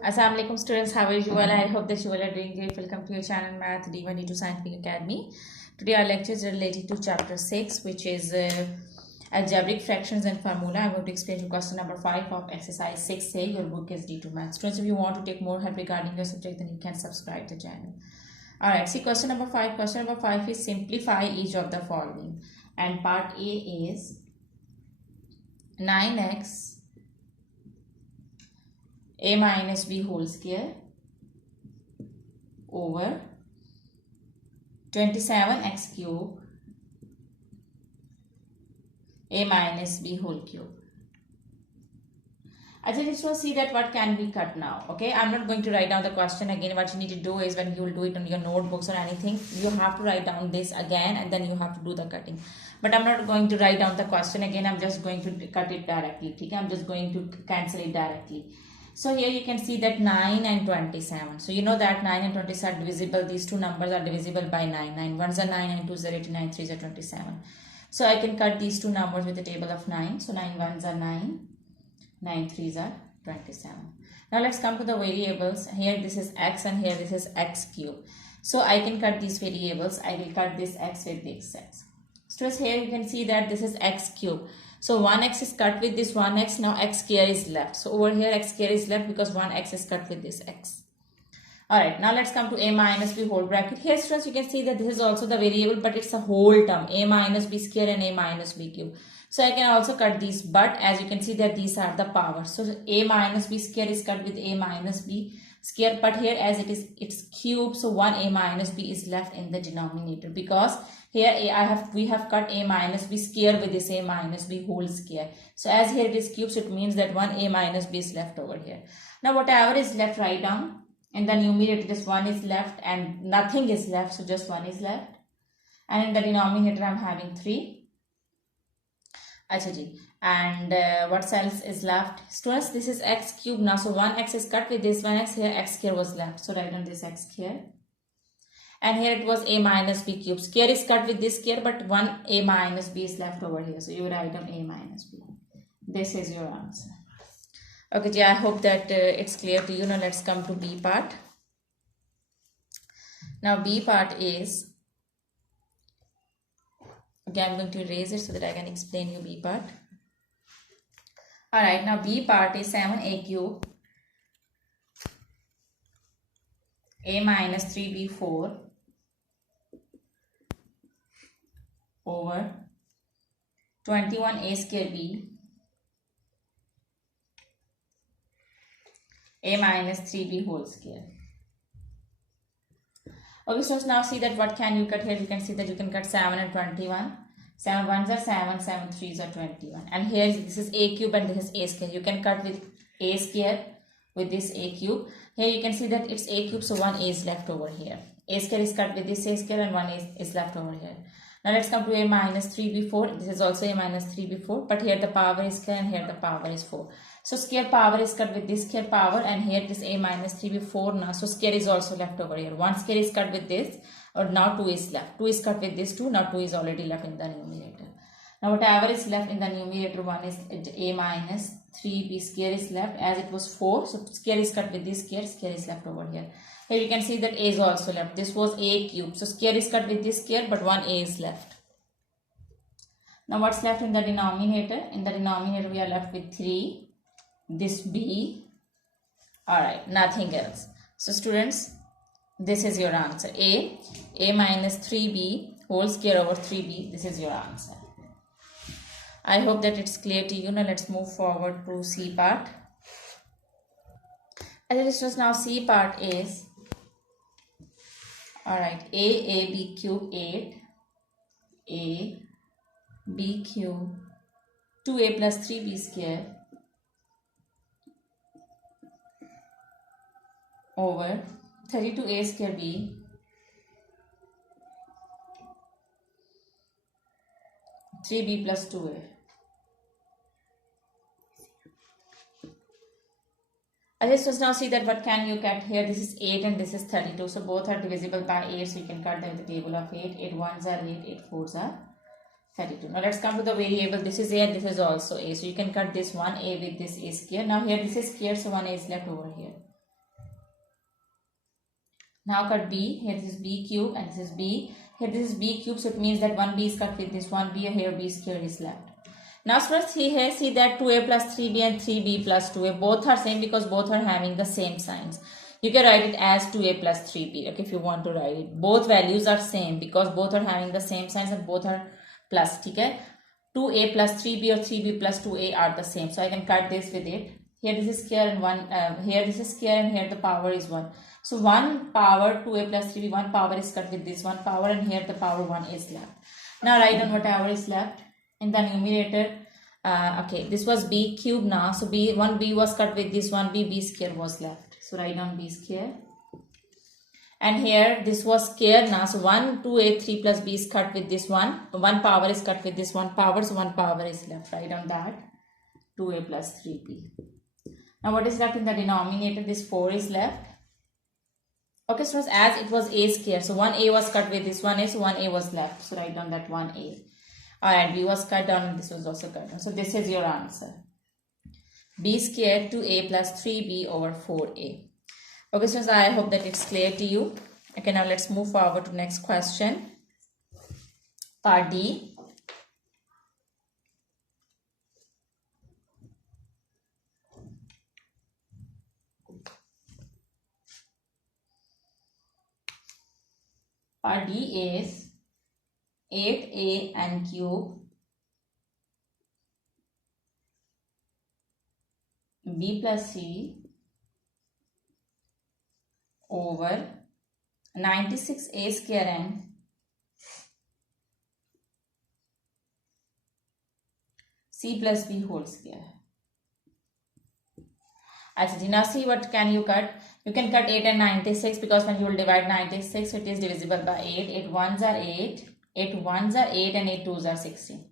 Assalamualaikum students, how are you all? I hope that you all are doing great. Welcome to your channel Math D1 to Scientific Academy. Today our lectures are related to chapter 6, which is algebraic fractions and formula. I'm going to explain you question number 5 of exercise 6A. Your book is D2 Math. Students, if you want to take more help regarding your subject, then you can subscribe the channel. Alright, see question number 5. Question number 5 is simplify each of the following. And part A is 9x a minus b whole square over 27x cube a minus b whole cube. I just want to see that what can be cut now. Okay, I'm not going to write down the question again. What you need to do is when you will do it on your notebooks or anything, you have to write down this again and then you have to do the cutting. But I'm not going to write down the question again. I'm just going to cut it directly. Okay? I'm just going to cancel it directly. So here you can see that 9 and 27. So you know that 9 and 27 are divisible. These two numbers are divisible by 9. 9 ones are 9 and 2s are 89, 3s are 27. So I can cut these two numbers with a table of 9. So 9 ones are 9, 9 3s are 27. Now let's come to the variables. Here this is x and here this is x cube. So I can cut these variables. I will cut this x with this x. So here you can see that this is x cube. So 1x is cut with this 1x. Now x square is left. So over here x square is left because 1x is cut with this x. Alright, now let's come to a minus b whole bracket. Here students you can see that this is also the variable but it's a whole term. A minus b square and a minus b cube. So I can also cut these, but as you can see that these are the powers. So a minus b square is cut with a minus b square, but here as it is it's cube, so 1a minus b is left in the denominator because here we have cut a minus b square with this a minus b whole square. So as here it is cube, so it means that 1a minus b is left over here. Now whatever is left, write down. In the numerator just 1 is left and nothing is left, so just 1 is left. And in the denominator I'm having 3. And what else is left? Students, this is x cube now. So 1x is cut with this 1x. Here x square was left. So write down this x square. And here it was a minus b cube. Square is cut with this square, but 1 a minus b is left over here. So you write down a minus b. This is your answer. Okay, I hope that it's clear to you. Now let's come to B part. Now B part is, okay, I'm going to erase it so that I can explain you B part. Alright, now B part is 7a cube a minus 3b4 over 21a square b a minus 3b whole square. Okay, so now see that what can you cut here. You can see that you can cut 7 and 21. 7 ones are 7, 7 3s are 21. And here this is a cube and this is a square. You can cut with a square with this a cube. Here you can see that it's a cube, so 1 a is left over here. A square is cut with this a square and 1 a is left over here. Now let's come to a minus 3b4. This is also a minus 3b4, but here the power is square and here the power is 4. So square power is cut with this square power and here this a minus 3b4 now. So square is also left over here. 1 square is cut with this, or now 2 is left. 2 is cut with this 2, now 2 is already left in the numerator. Now whatever is left in the numerator, 1 is a minus 3b square is left as it was 4. So square is cut with this square is left over here. Here you can see that a is also left. This was a cube. So square is cut with this square, but 1a is left. Now what's left in the denominator? In the denominator we are left with 3. This b. Alright, nothing else. So students, this is your answer. A minus 3b whole square over 3b. This is your answer. I hope that it's clear to you. Now let's move forward to C part. As now C part is, alright, b cube 8, b cube 2a plus 3b square over 32a square b three b plus 2a. Just now see that what can you cut here. This is 8 and this is 32. So both are divisible by 8. So you can cut them with the table of 8. 8 ones are 8. 8 fours are 32. Now let's come to the variable. This is a and this is also a. So you can cut this one a with this a square. Now here this is square, so one a is left over here. Now cut B. Here this is B cube and this is B. Here this is B cube, so it means that 1B is cut with this 1B. Here B square is left. Now first here see that 2A plus 3B and 3B plus 2A both are same because both are having the same signs. You can write it as 2A plus 3B, okay, if you want to write it. Both values are same because both are having the same signs and both are plus, okay. 2A plus 3B or 3B plus 2A are the same. So I can cut this with it. Here this is square and here this is square and here the power is 1. So 1 power 2A plus 3B, 1 power is cut with this 1 power and here the power 1 is left. Now write down whatever is left in the numerator. Okay, this was B cube now. So 1B was cut with this 1B, B square was left. So write down B square. And here this was square now. So 1, 2A, 3 plus B is cut with this 1. 1 power is cut with this 1 power. So 1 power is left. Write down that. 2A plus 3B. Now what is left in the denominator? This 4 is left. Okay, so as it was A square. So 1A was cut with this 1A. So 1A was left. So write down that 1A. Alright, B was cut down and this was also cut down. So this is your answer. B square 2A plus 3B over 4A. Okay, so I hope that it's clear to you. Okay, now let's move forward to next question. Part D. Part D is 8A n cube B plus C over 96A square n C plus B whole square. Actually, now see what can you cut. You can cut 8 and 96 because when you will divide 96, it is divisible by 8. 8 ones are 8. 8 ones are 8 and 8 twos are 16.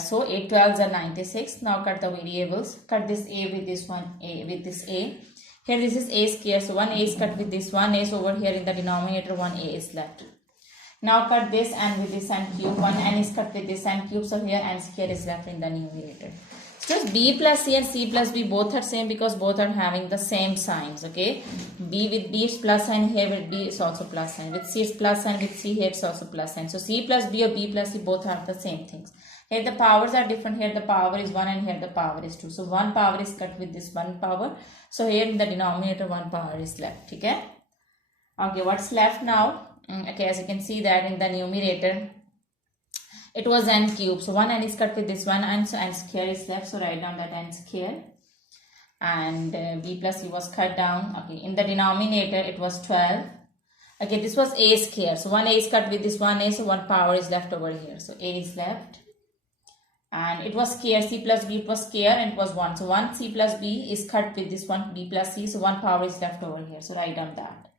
So 8 12s are 96. Now cut the variables. Cut this A with this one, A with this A. Here this is A square. So 1A is cut with this 1A. So over here in the denominator 1A is left. Now cut this and with this n cube. 1n is cut with this n cube. So here n square is left in the numerator. Just B plus C and C plus B both are same because both are having the same signs. Okay, B with B is plus sign, here with B is also plus sign, with C is plus sign, with C here it's also plus sign. So C plus B or B plus C both have the same things. Here the powers are different. Here the power is 1 and here the power is 2. So 1 power is cut with this 1 power. So here in the denominator 1 power is left. Okay, what's left now? Okay, as you can see that in the numerator it was n cube. So 1n is cut with this 1 and so n square is left. So write down that n square. And B plus C was cut down. Okay, in the denominator it was 12. Okay, this was A square. So 1A is cut with this 1A. So 1 power is left over here. So A is left. And it was square. C plus B, it was square and it was 1. So 1 C plus B is cut with this 1 B plus C. So 1 power is left over here. So write down that.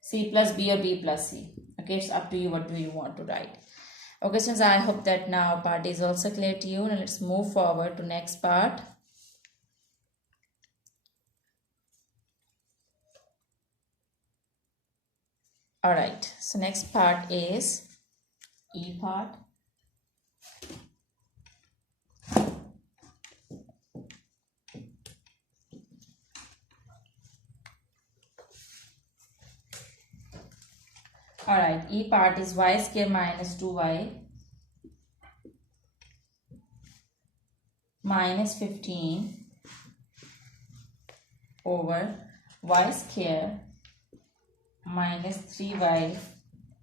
C plus B or B plus C. Okay, it's up to you what do you want to write. Okay, since I hope that now part is also clear to you. Now let's move forward to next part. Alright, so next part is E part. Alright, E part is y square minus 2y minus 15 over y square minus 3y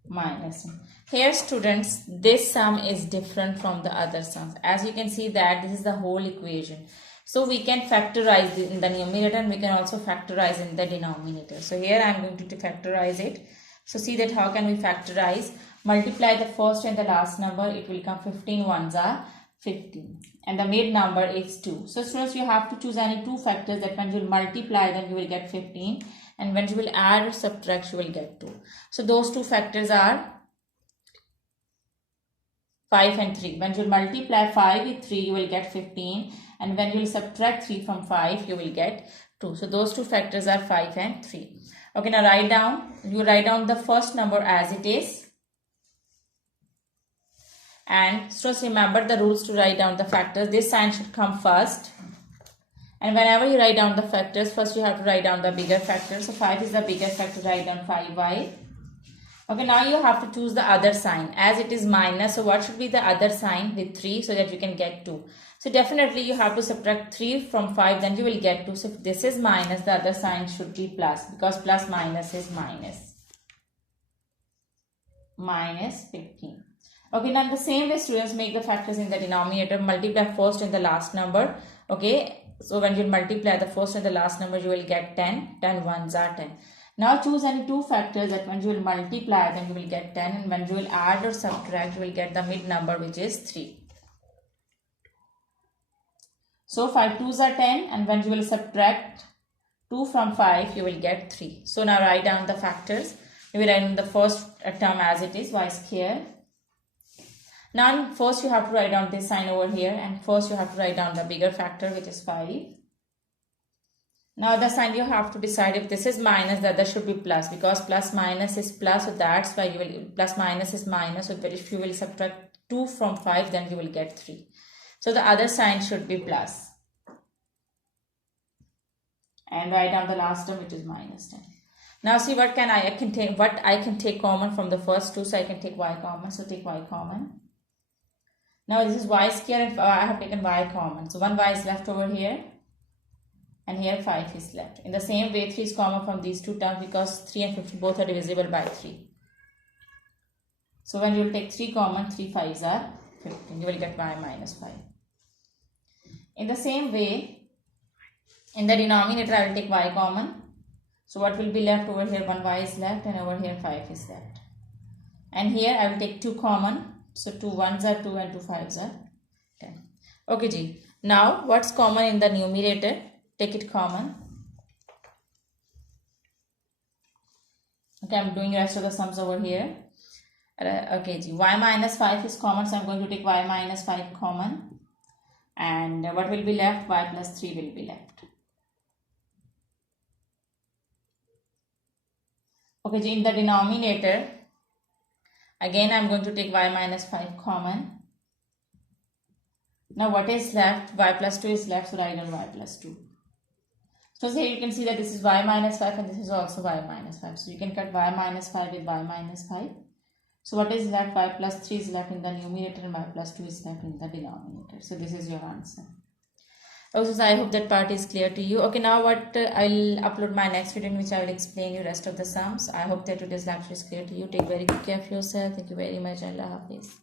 minus 1. Here students, this sum is different from the other sums. As you can see that this is the whole equation. So we can factorize it in the numerator and we can also factorize in the denominator. So here I am going to factorize it. So see that how can we factorize? Multiply the first and the last number. It will come 15 ones are 15. And the mid number is 2. So students, you have to choose any two factors that when you will multiply them you will get 15. And when you will add or subtract you will get 2. So those two factors are 5 and 3. When you will multiply 5 with 3 you will get 15. And when you will subtract 3 from 5 you will get 2. So those two factors are 5 and 3. Okay, now write down. You write down the first number as it is. And just remember the rules to write down the factors. This sign should come first. And whenever you write down the factors, first you have to write down the bigger factor. So 5 is the bigger factor, write down 5y. Okay, now you have to choose the other sign. As it is minus, so what should be the other sign with 3 so that you can get 2? So definitely you have to subtract 3 from 5, then you will get 2. So if this is minus, the other sign should be plus, because plus minus is minus. Minus 15. Okay, now the same way students make the factors in the denominator, multiply first and the last number. Okay, so when you multiply the first and the last number, you will get 10. 10 ones are 10. Now choose any two factors that when you will multiply, then you will get 10, and when you will add or subtract, you will get the mid number, which is 3. So 5 2s are 10, and when you will subtract 2 from 5, you will get 3. So now write down the factors. You will write in the first term as it is, y square. Now first you have to write down this sign over here, and first you have to write down the bigger factor, which is 5. Now the sign you have to decide if this is minus, the other should be plus, because plus minus is plus, so that's why you will, plus minus is minus, so if you will subtract 2 from 5, then you will get 3. So the other sign should be plus. And write down the last term, which is minus 10. Now see what I can take common from the first two, so I can take y common, so take y common. Now this is y square, and I have taken y common, so one y is left over here. And here 5 is left. In the same way, 3 is common from these two terms, because 3 and 50 both are divisible by 3. So when you will take 3 common, 3 5s are 15. You will get y minus 5. In the same way, in the denominator, I will take y common. So what will be left over here? 1 y is left, and over here 5 is left. And here I will take 2 common. So 2 1s are 2 and 2 5s are 10. Okay, G. Now what's common in the numerator? Take it common. Okay, I'm doing the rest of the sums over here. Okay, G. Y minus 5 is common, so I'm going to take y minus 5 common. And what will be left? Y plus 3 will be left. Okay, G. In the denominator, again I'm going to take y minus 5 common. Now what is left? Y plus 2 is left, so write down y plus 2. So here you can see that this is y minus 5 and this is also y minus 5. So you can cut y minus 5 with y minus 5. So what is left? Y plus 3 is left in the numerator and y plus 2 is left in the denominator. So this is your answer. Also, so I hope that part is clear to you. Okay, now what I'll upload my next video in which I will explain you rest of the sums. I hope that today's lecture is clear to you. Take very good care of yourself. Thank you very much. Allah Hafiz.